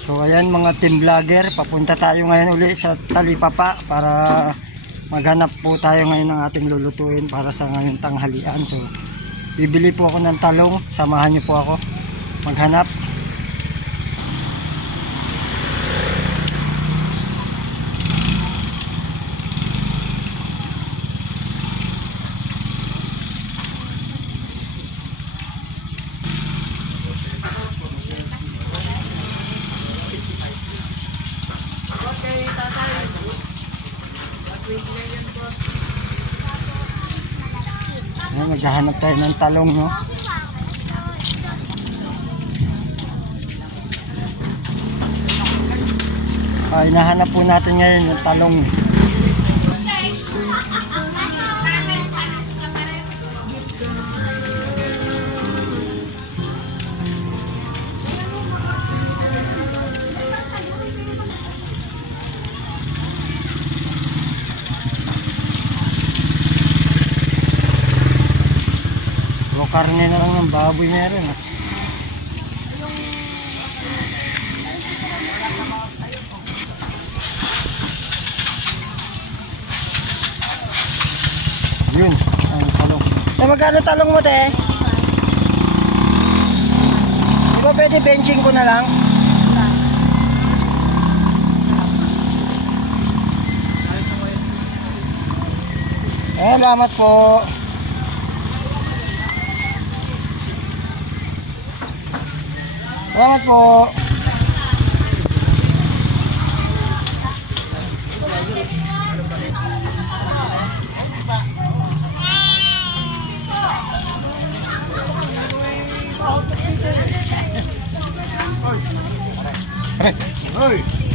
So ayan mga team vlogger, papunta tayo ngayon uli sa Talipapa para maghanap po tayo ngayon ng ating lulutuin para sa ngayong tanghalian. So bibili po ako ng talong, samahan niyo po ako maghanap. Ayan, maghahanap tayo ng talong, no? Ah, hinahanap po natin ngayon yung talong. Puro karne na lang ng baboy meron. ah. Yun, ang talong. Eh, magkano talong mo, te? Di ba pwede benching ko na lang? Eh, salamat po. Salamat po. Hoy!